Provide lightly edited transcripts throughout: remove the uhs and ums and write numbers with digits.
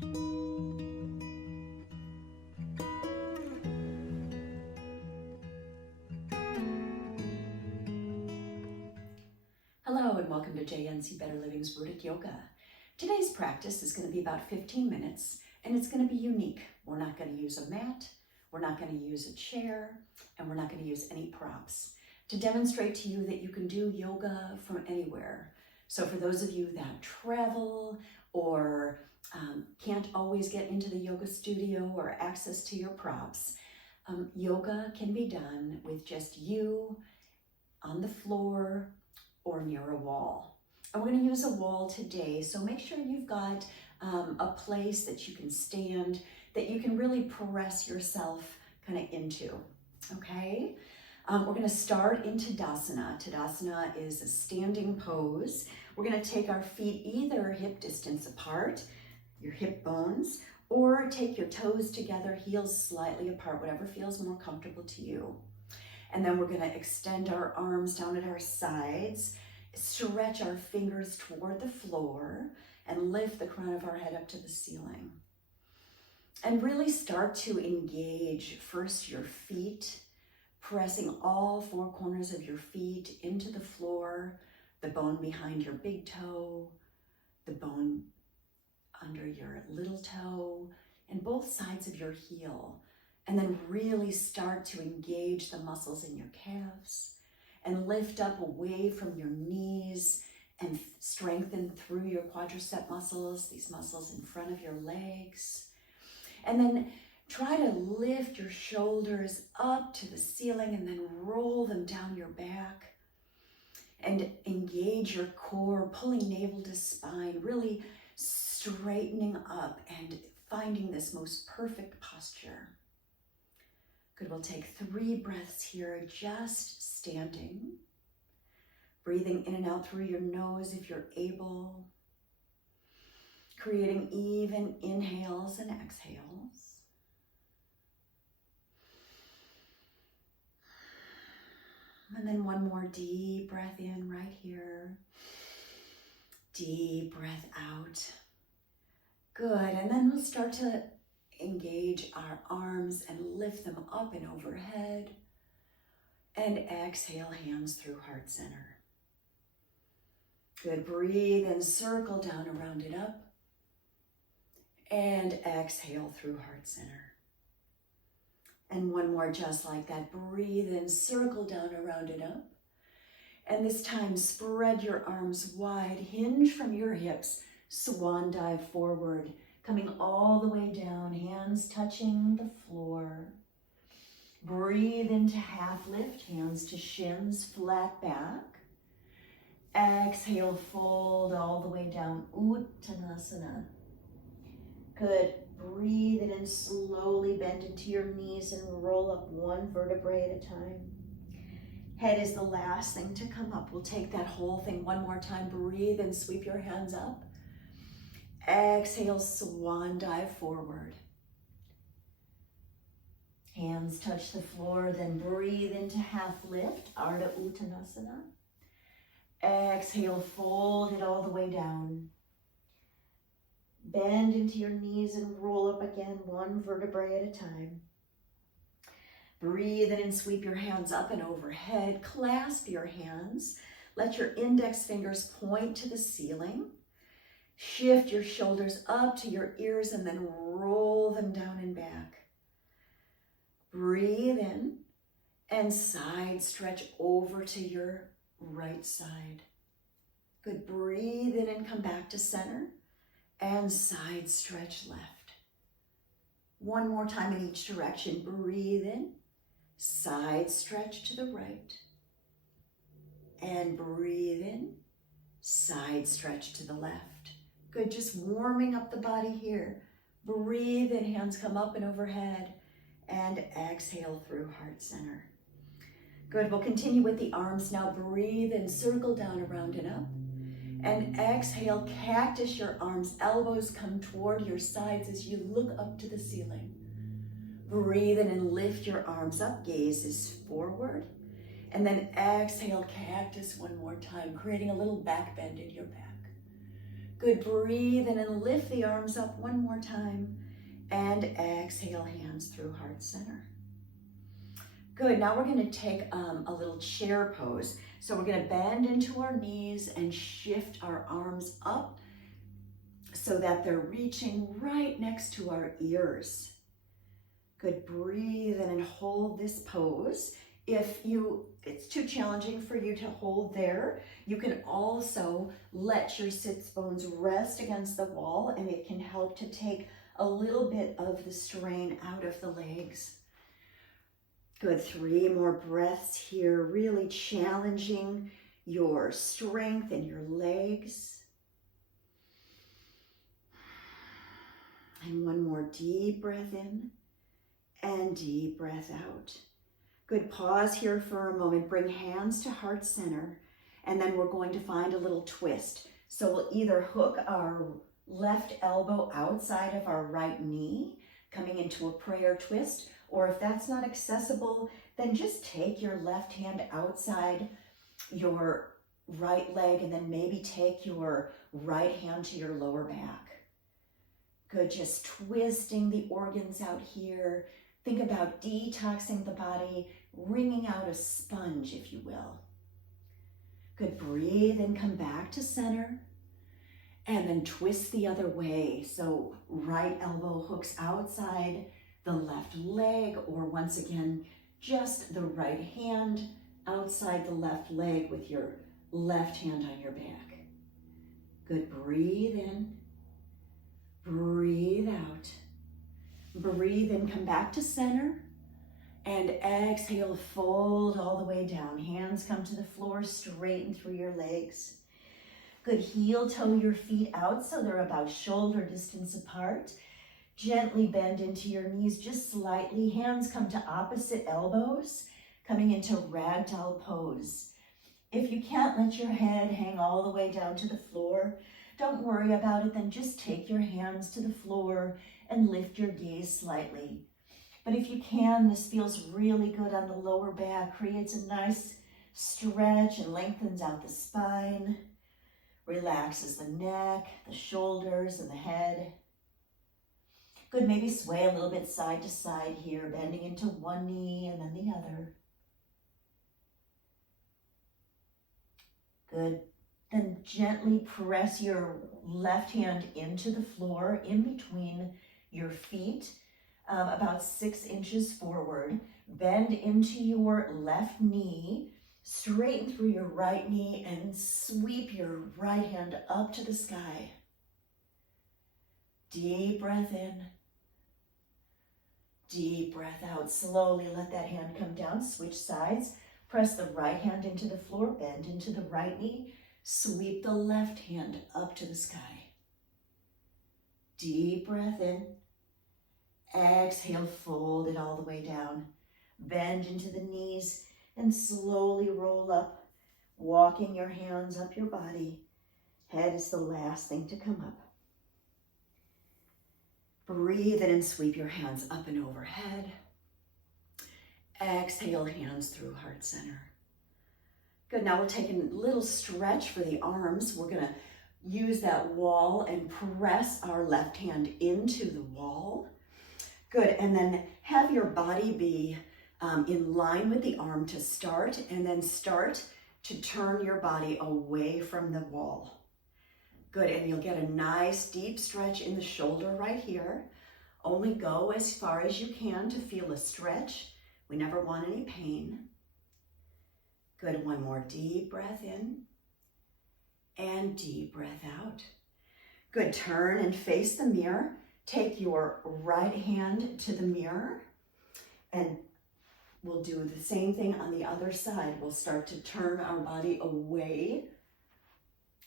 Hello and welcome to JNC Better Living's Rooted Yoga. Today's practice is going to be about 15 minutes and it's going to be unique. We're not going to use a mat, we're not going to use a chair, and we're not going to use any props to demonstrate to you that you can do yoga from anywhere. So for those of you that travel or can't always get into the yoga studio or access to your props, yoga can be done with just you on the floor or near a wall. And we're going to use a wall today, so make sure you've got a place that you can stand, that you can really press yourself kind of into, okay? We're going to start in Tadasana. Tadasana is a standing pose. We're going to take our feet either hip distance apart, your hip bones, or take your toes together, heels slightly apart, whatever feels more comfortable to you. And then we're going to extend our arms down at our sides, stretch our fingers toward the floor, and lift the crown of our head up to the ceiling. And really start to engage first your feet, pressing all four corners of your feet into the floor, the bone behind your big toe, the bone under your little toe, and both sides of your heel. And then really start to engage the muscles in your calves and lift up away from your knees and strengthen through your quadricep muscles, these muscles in front of your legs. And then try to lift your shoulders up to the ceiling and then roll them down your back and engage your core, pulling navel to spine, really straightening up and finding this most perfect posture. Good, we'll take 3 breaths here, just standing. Breathing in and out through your nose if you're able. Creating even inhales and exhales. And then one more deep breath in right here. Deep breath out. Good, and then we'll start to engage our arms and lift them up and overhead. And exhale, hands through heart center. Good, breathe and circle down around it up. And exhale through heart center. And one more just like that. Breathe and circle down around it up. And this time spread your arms wide, hinge from your hips, swan dive forward. Coming all the way down, hands touching the floor. Breathe into half lift, hands to shins, flat back. Exhale, fold all the way down, Uttanasana. Good, breathe it in, slowly bend into your knees and roll up one vertebrae at a time. Head is the last thing to come up. We'll take that whole thing one more time. Breathe and sweep your hands up. Exhale, swan dive forward. Hands touch the floor, then breathe into half lift, Ardha Uttanasana. Exhale, fold it all the way down. Bend into your knees and roll up again, one vertebrae at a time. Breathe in and sweep your hands up and overhead. Clasp your hands. Let your index fingers point to the ceiling. Shift your shoulders up to your ears and then roll them down and back. Breathe in and side stretch over to your right side. Good, breathe in and come back to center and side stretch left. One more time in each direction. Breathe in, side stretch to the right, and breathe in, side stretch to the left. Good, just warming up the body here. Breathe in, hands come up and overhead, and exhale through heart center. Good, we'll continue with the arms now. Breathe and circle down around and up. And exhale, cactus your arms, elbows come toward your sides as you look up to the ceiling. Breathe in and lift your arms up, gaze is forward. And then exhale, cactus one more time, creating a little back bend in your back. Good, breathe in and lift the arms up one more time. And exhale, hands through heart center. Good, now we're gonna take a little chair pose. So we're gonna bend into our knees and shift our arms up so that they're reaching right next to our ears. Good, breathe in and hold this pose. If it's too challenging for you to hold there, you can also let your sits bones rest against the wall, and it can help to take a little bit of the strain out of the legs. Good, 3 more breaths here, really challenging your strength in your legs. And 1 more deep breath in and deep breath out. Good, pause here for a moment, bring hands to heart center, and then we're going to find a little twist. So we'll either hook our left elbow outside of our right knee, coming into a prayer twist, or if that's not accessible, then just take your left hand outside your right leg and then maybe take your right hand to your lower back. Good, just twisting the organs out here. Think about detoxing the body, wringing out a sponge, if you will. Good, breathe and come back to center. And then twist the other way. So right elbow hooks outside the left leg, or once again, just the right hand outside the left leg with your left hand on your back. Good, breathe in, breathe out. Breathe in, come back to center, and exhale, fold all the way down. Hands come to the floor, straighten through your legs. Good, heel toe your feet out so they're about shoulder distance apart. Gently bend into your knees just slightly. Hands come to opposite elbows, coming into ragdoll pose. If you can't let your head hang all the way down to the floor, don't worry about it, then just take your hands to the floor and lift your gaze slightly. But if you can, this feels really good on the lower back, creates a nice stretch and lengthens out the spine. Relaxes the neck, the shoulders, and the head. Good, maybe sway a little bit side to side here, bending into one knee and then the other. Good. Then gently press your left hand into the floor in between your feet, about 6 inches forward. Bend into your left knee. Straighten through your right knee and sweep your right hand up to the sky. Deep breath in. Deep breath out. Slowly let that hand come down. Switch sides. Press the right hand into the floor. Bend into the right knee. Sweep the left hand up to the sky. Deep breath in. Exhale, fold it all the way down. Bend into the knees. And slowly roll up, walking your hands up your body. Head is the last thing to come up. Breathe in and sweep your hands up and overhead. Exhale, hands through heart center. Good, now we'll take a little stretch for the arms. We're gonna use that wall and press our left hand into the wall. Good, and then have your body be in line with the arm to start, and then start to turn your body away from the wall. Good, and you'll get a nice deep stretch in the shoulder right here. Only go as far as you can to feel a stretch. We never want any pain. Good, 1 more deep breath in and deep breath out. Good, turn and face the mirror. Take your right hand to the mirror, and we'll do the same thing on the other side. We'll start to turn our body away,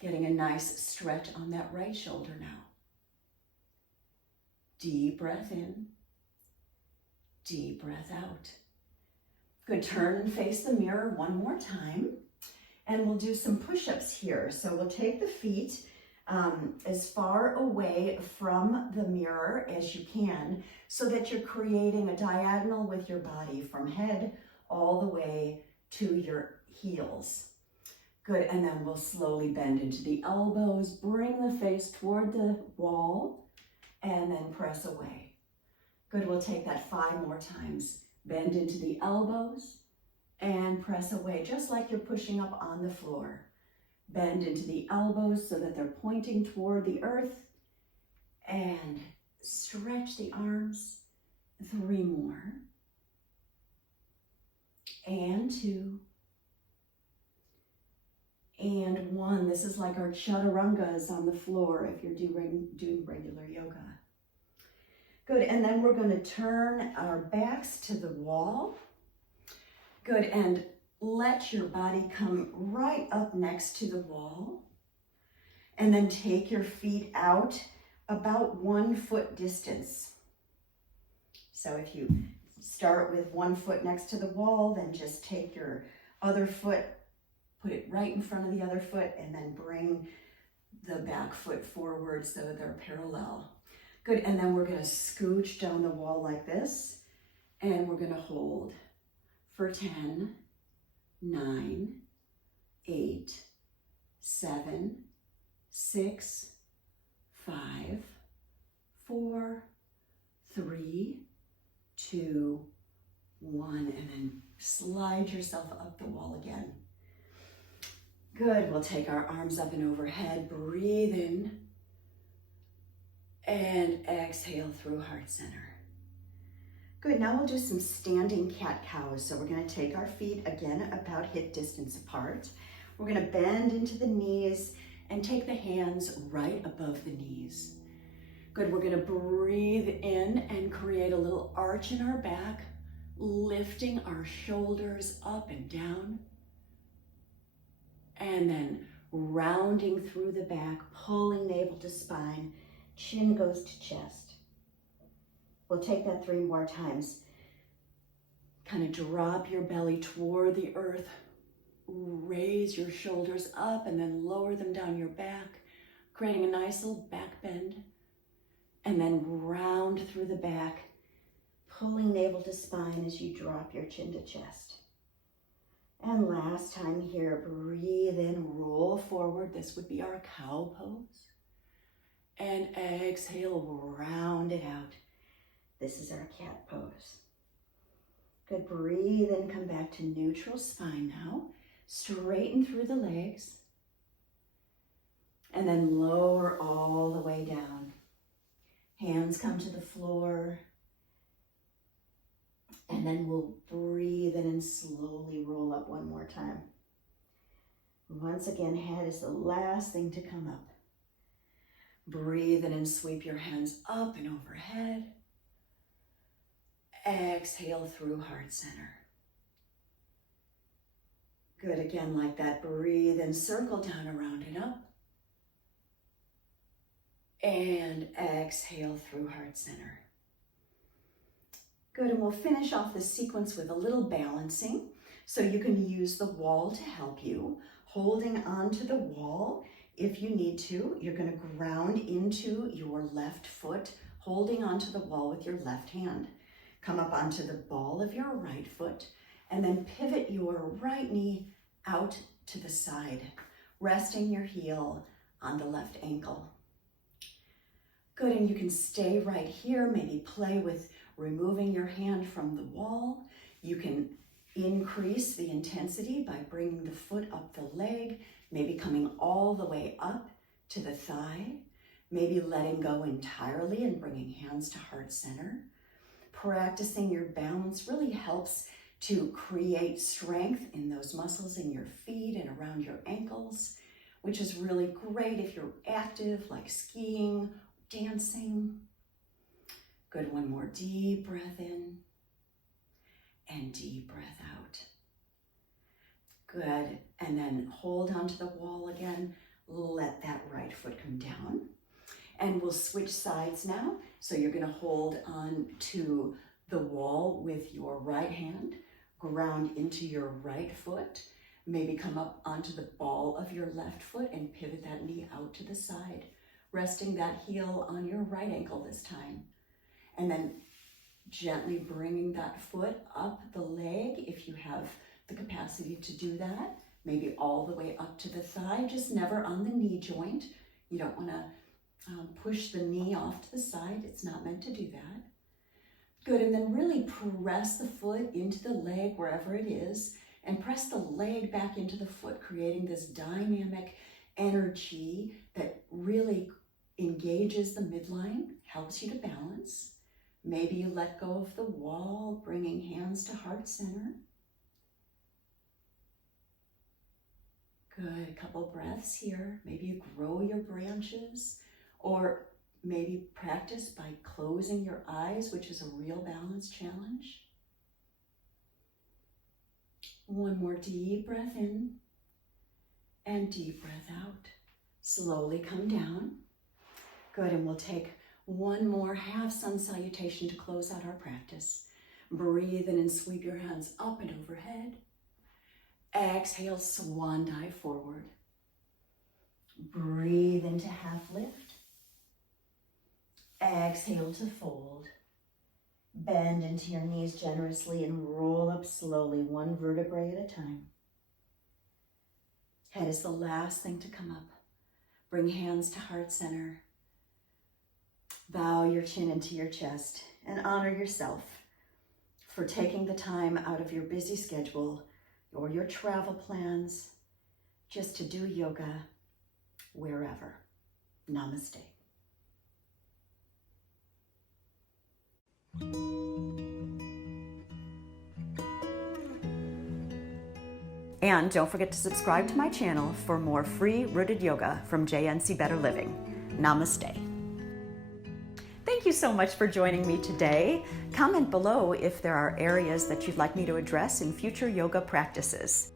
getting a nice stretch on that right shoulder now. Deep breath in, deep breath out. Good, turn and face the mirror 1 more time, and we'll do some push-ups here. So we'll take the feet as far away from the mirror as you can, so that you're creating a diagonal with your body from head all the way to your heels. Good, and then we'll slowly bend into the elbows, bring the face toward the wall, and then press away. Good, we'll take that 5 more times. Bend into the elbows and press away, just like you're pushing up on the floor. Bend into the elbows so that they're pointing toward the earth, and stretch the arms. 3 more. And 2. And 1. This is like our chaturangas on the floor if you're doing regular yoga. Good, and then we're going to turn our backs to the wall. Good, and let your body come right up next to the wall. And then take your feet out about 1 foot distance. So if you start with 1 foot next to the wall, then just take your other foot, put it right in front of the other foot, and then bring the back foot forward so they're parallel. Good, and then we're gonna scooch down the wall like this, and we're gonna hold for 10, 9, 8, 7, 6, 5, 4, 3, 2, 1, and then slide yourself up the wall again. Good, we'll take our arms up and overhead, breathe in, and exhale through heart center. Good, now we'll do some standing cat-cows. So we're gonna take our feet again about hip distance apart. We're gonna bend into the knees and take the hands right above the knees. Good, we're gonna breathe in and create a little arch in our back, lifting our shoulders up and down. And then rounding through the back, pulling navel to spine, chin goes to chest. We'll take that 3 more times. Kind of drop your belly toward the earth, raise your shoulders up and then lower them down your back, creating a nice little back bend. And then round through the back, pulling navel to spine as you drop your chin to chest. And last time here, breathe in, roll forward. This would be our cow pose. And exhale, round it out. This is our cat pose. Good, breathe in, come back to neutral spine now. Straighten through the legs. And then lower all the way down. Hands come to the floor. And then we'll breathe in and slowly roll up 1 more time. Once again, head is the last thing to come up. Breathe in and sweep your hands up and overhead. Exhale through heart center. Good, again like that. Breathe in, circle down around and up. And exhale through heart center. Good, and we'll finish off the sequence with a little balancing. So you can use the wall to help you. Holding onto the wall, if you need to, you're gonna ground into your left foot, holding onto the wall with your left hand. Come up onto the ball of your right foot, and then pivot your right knee out to the side, resting your heel on the left ankle. Good, and you can stay right here, maybe play with removing your hand from the wall. You can increase the intensity by bringing the foot up the leg, maybe coming all the way up to the thigh, maybe letting go entirely and bringing hands to heart center. Practicing your balance really helps to create strength in those muscles in your feet and around your ankles, which is really great if you're active, like skiing, dancing. Good, 1 more deep breath in and deep breath out. Good, and then hold onto the wall again. Let that right foot come down. And we'll switch sides now. So you're gonna hold on to the wall with your right hand, ground into your right foot, maybe come up onto the ball of your left foot and pivot that knee out to the side, resting that heel on your right ankle this time. And then gently bringing that foot up the leg if you have the capacity to do that, maybe all the way up to the thigh, just never on the knee joint. You don't want to push the knee off to the side. It's not meant to do that. Good, and then really press the foot into the leg wherever it is, and press the leg back into the foot, creating this dynamic energy that really engages the midline, helps you to balance. Maybe you let go of the wall, bringing hands to heart center. Good, a couple breaths here. Maybe you grow your branches, or maybe practice by closing your eyes, which is a real balance challenge. One more deep breath in and deep breath out. Slowly come down. Good, and we'll take one more half sun salutation to close out our practice. Breathe in and sweep your hands up and overhead. Exhale, swan dive forward. Breathe into half lift. Exhale to fold. Bend into your knees generously and roll up slowly, one vertebrae at a time. Head is the last thing to come up. Bring hands to heart center. Bow your chin into your chest and honor yourself for taking the time out of your busy schedule or your travel plans just to do yoga wherever. Namaste. And don't forget to subscribe to my channel for more free rooted yoga from JNC Better Living. Namaste. Thank you so much for joining me today. Comment below if there are areas that you'd like me to address in future yoga practices.